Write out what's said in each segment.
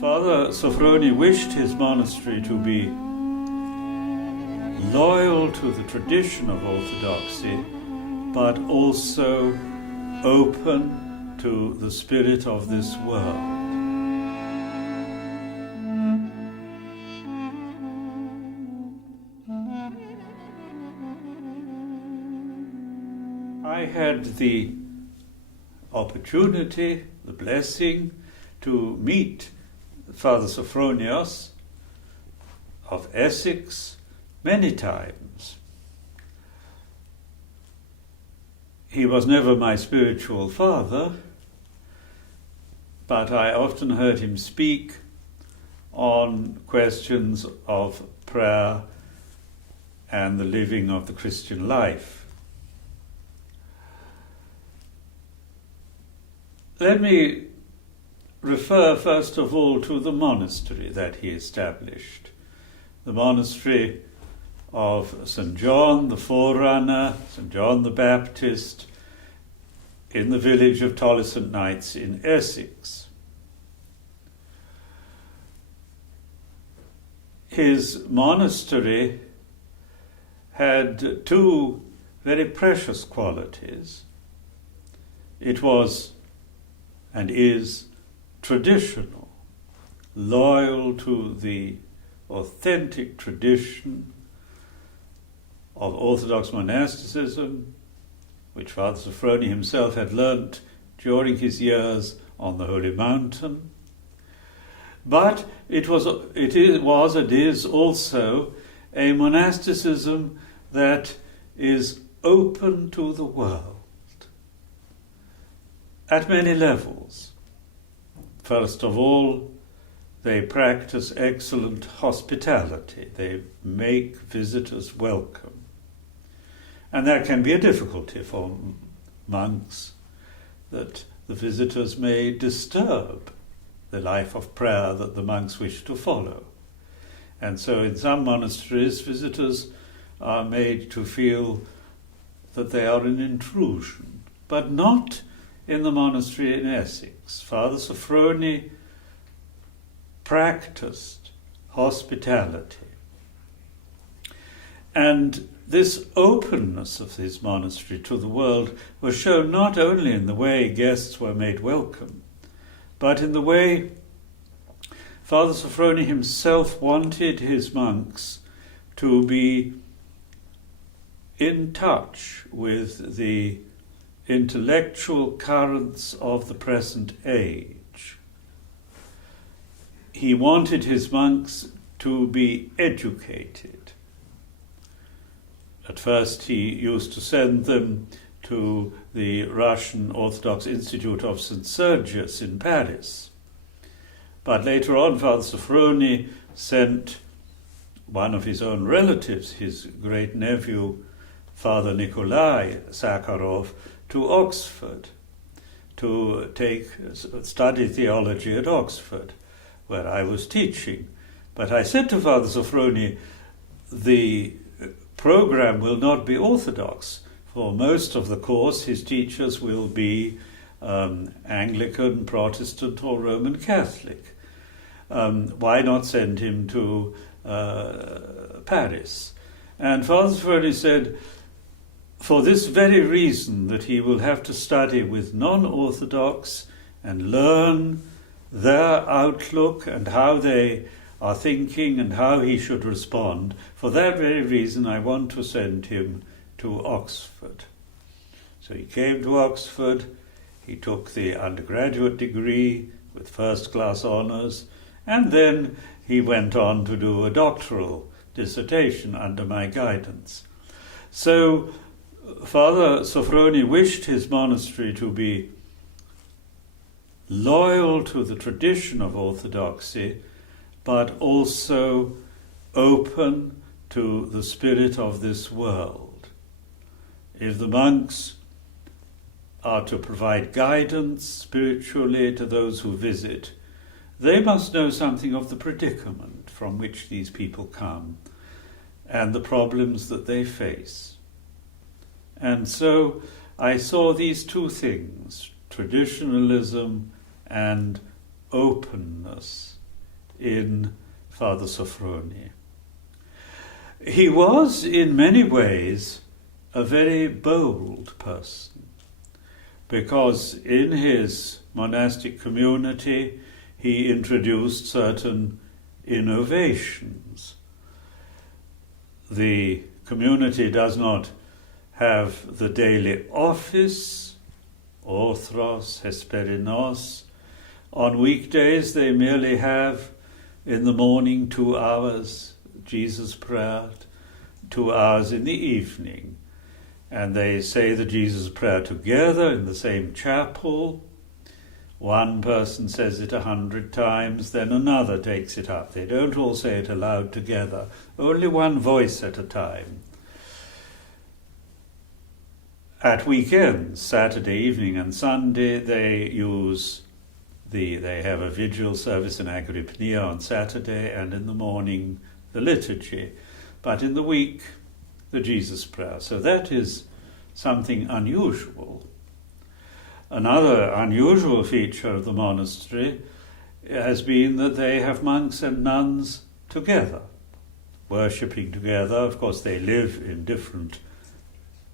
Father Sofronie wished his monastery to be loyal to the tradition of orthodoxy, but also open to the spirit of this world. I had the opportunity, the blessing, to meet Father Sophronios of Essex many times. He was never my spiritual father, but I often heard him speak on questions of prayer and the living of the Christian life. Let me refer first of all to the monastery that he established. The monastery of St. John the Forerunner, St. John the Baptist, in the village of Tollisant Knights in Essex. His monastery had two very precious qualities. It was and is traditional, loyal to the authentic tradition of Orthodox monasticism, which Father Sofronie himself had learnt during his years on the Holy Mountain. But it was and is also a monasticism that is open to the world at many levels. First of all, they practice excellent hospitality. They make visitors welcome. And that can be a difficulty for monks, that the visitors may disturb the life of prayer that the monks wish to follow. And so in some monasteries, visitors are made to feel that they are an intrusion, but not in the monastery in Essex. Father Sofronie practiced hospitality. And this openness of his monastery to the world was shown not only in the way guests were made welcome, but in the way Father Sofronie himself wanted his monks to be in touch with the intellectual currents of the present age. He wanted his monks to be educated. At first he used to send them to the Russian Orthodox Institute of St. Sergius in Paris. But later on, Father Sofronie sent one of his own relatives, his great-nephew, Father Nikolai Sakharov, to Oxford to study theology at Oxford, where I was teaching. But I said to Father Sofronie, the program will not be orthodox. For most of the course, his teachers will be Anglican, Protestant, or Roman Catholic. Why not send him to Paris? And Father Sofronie said, for this very reason, that he will have to study with non-Orthodox and learn their outlook and how they are thinking and how he should respond. For that very reason, I want to send him to Oxford. So he came to Oxford, he took the undergraduate degree with first-class honours, and then he went on to do a doctoral dissertation under my guidance. So Father Sofronie wished his monastery to be loyal to the tradition of orthodoxy, but also open to the spirit of this world. If the monks are to provide guidance spiritually to those who visit, they must know something of the predicament from which these people come and the problems that they face. And so I saw these two things, traditionalism and openness, in Father Sofronie. He was, in many ways, a very bold person, because in his monastic community he introduced certain innovations. The community does not have the daily office, orthros, hesperinos. On weekdays they merely have in the morning 2 hours Jesus prayer, 2 hours in the evening. And they say the Jesus prayer together in the same chapel. One person says it 100 times, then another takes it up. They don't all say it aloud together, only one voice at a time. At weekends, Saturday evening and Sunday, they have a vigil service in Aghiografiile on Saturday, and in the morning the liturgy. But in the week, the Jesus prayer. So that is something unusual. Another unusual feature of the monastery has been that they have monks and nuns together, worshipping together. Of course, they live in different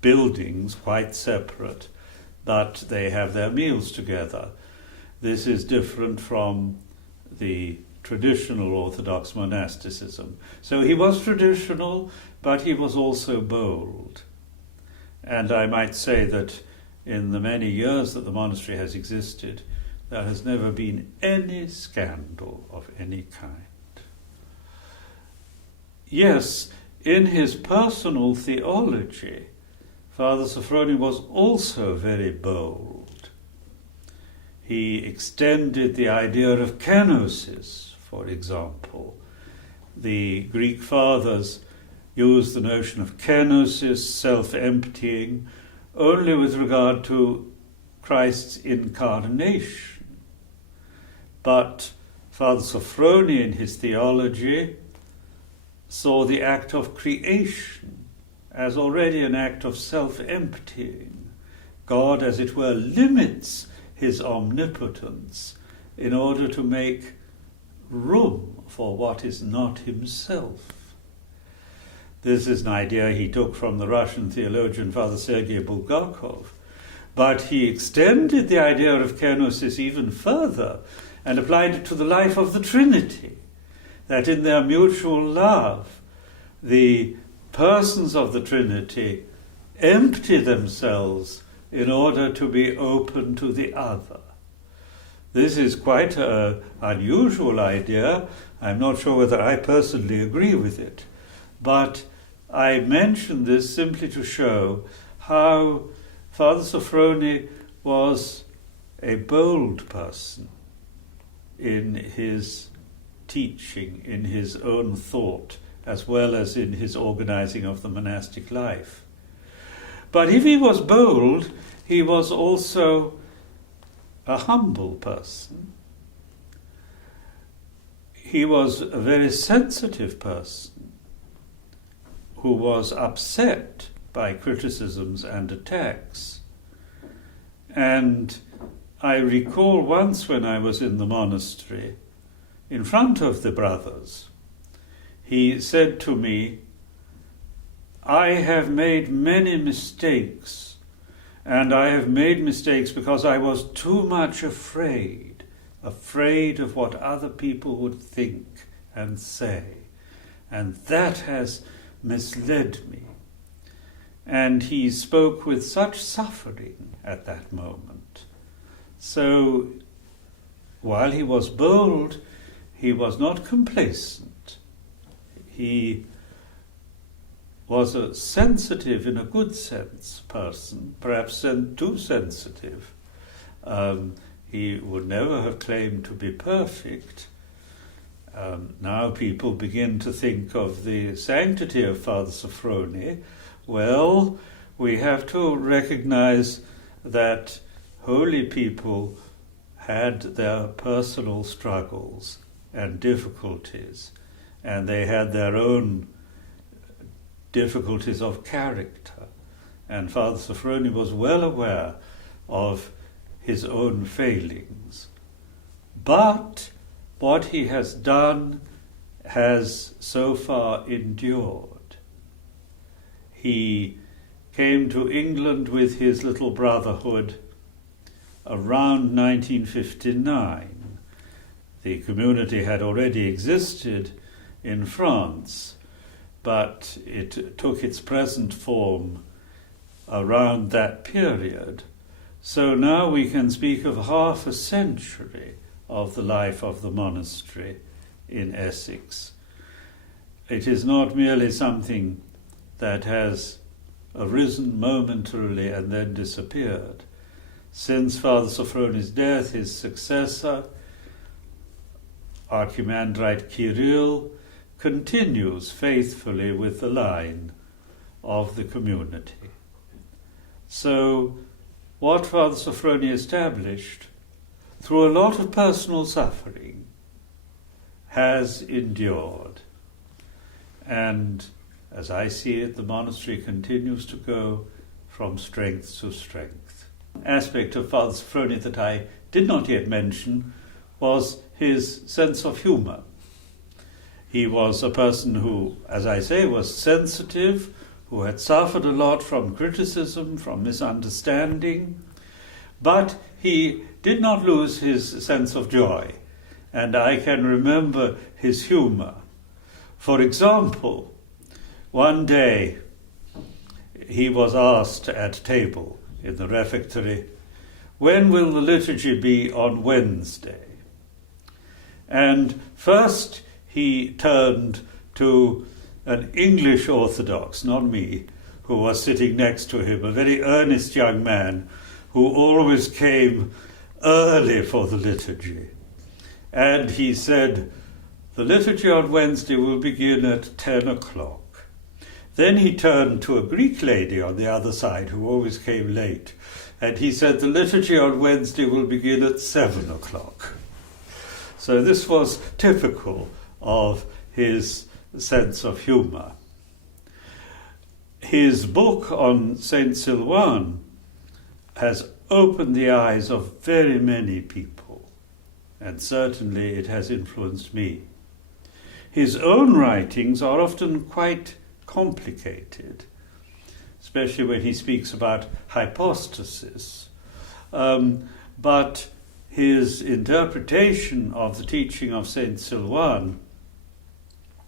buildings, quite separate, but they have their meals together. This is different from the traditional Orthodox monasticism. So he was traditional, but he was also bold. And I might say that in the many years that the monastery has existed, there has never been any scandal of any kind. Yes, in his personal theology, Father Sofronie was also very bold. He extended the idea of kenosis, for example. The Greek fathers used the notion of kenosis, self-emptying, only with regard to Christ's incarnation. But Father Sofronie, in his theology, saw the act of creation as already an act of self-emptying. God, as it were, limits his omnipotence in order to make room for what is not himself. This is an idea he took from the Russian theologian Father Sergei Bulgakov, but he extended the idea of kenosis even further and applied it to the life of the Trinity, that in their mutual love, the persons of the Trinity empty themselves in order to be open to the other. This is quite an unusual idea. I'm not sure whether I personally agree with it, but I mention this simply to show how Father Sofronie was a bold person in his teaching, in his own thought, as well as in his organizing of the monastic life. But if he was bold, he was also a humble person. He was a very sensitive person who was upset by criticisms and attacks. And I recall once when I was in the monastery, in front of the brothers, he said to me, "I have made many mistakes, and I have made mistakes because I was too much afraid of what other people would think and say, and that has misled me." And he spoke with such suffering at that moment. So, while he was bold, he was not complacent. He was a sensitive, in a good sense, person, perhaps too sensitive. He would never have claimed to be perfect. Now people begin to think of the sanctity of Father Sofronie. Well, we have to recognize that holy people had their personal struggles and difficulties, and they had their own difficulties of character. And Father Sofronie was well aware of his own failings. But what he has done has so far endured. He came to England with his little brotherhood around 1959. The community had already existed in France, but it took its present form around that period. So now we can speak of half a century of the life of the monastery in Essex. It is not merely something that has arisen momentarily and then disappeared. Since Father Sophronie's death, his successor, Archimandrite Kirill, continues faithfully with the line of the community. So what Father Sophronie established, through a lot of personal suffering, has endured. And as I see it, the monastery continues to go from strength to strength. Aspect of Father Sophronie that I did not yet mention was his sense of humor. He was a person who, as I say, was sensitive, who had suffered a lot from criticism, from misunderstanding, but he did not lose his sense of joy. And I can remember his humor. For example, one day he was asked at table in the refectory, "When will the liturgy be on Wednesday?" And first he turned to an English Orthodox, not me, who was sitting next to him, a very earnest young man who always came early for the liturgy. And he said, "The liturgy on Wednesday will begin at 10 o'clock. Then he turned to a Greek lady on the other side who always came late. And he said, "The liturgy on Wednesday will begin at 7 o'clock. So this was typical of his sense of humor. His book on Saint Silvan has opened the eyes of very many people, and certainly it has influenced me. His own writings are often quite complicated, especially when he speaks about hypostasis. But his interpretation of the teaching of Saint Silvan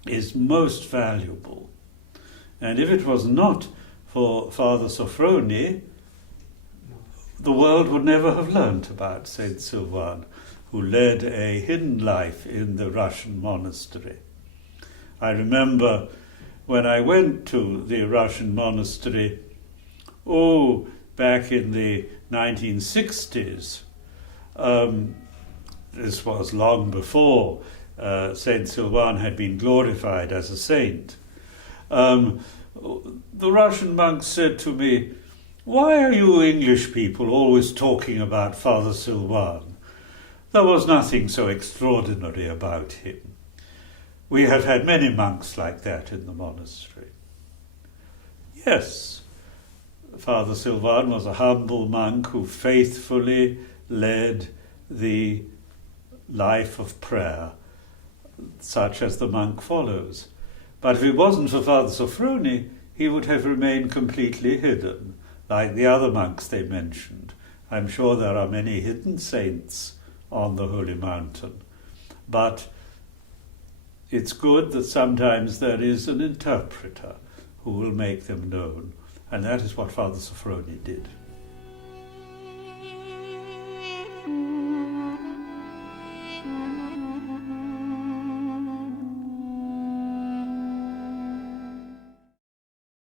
is most valuable. And if it was not for Father Sophronie, the world would never have learnt about Saint Silvan, who led a hidden life in the Russian monastery. I remember when I went to the Russian monastery, back in the 1960s, this was long before Saint Silvan had been glorified as a saint. The Russian monks said to me, "Why are you English people always talking about Father Silvan? There was nothing so extraordinary about him. We have had many monks like that in the monastery." Yes, Father Silvan was a humble monk who faithfully led the life of prayer, such as the monk follows. But if it wasn't for Father Sophronie, he would have remained completely hidden, like the other monks they mentioned. I'm sure there are many hidden saints on the Holy Mountain. But it's good that sometimes there is an interpreter who will make them known. And that is what Father Sophronie did.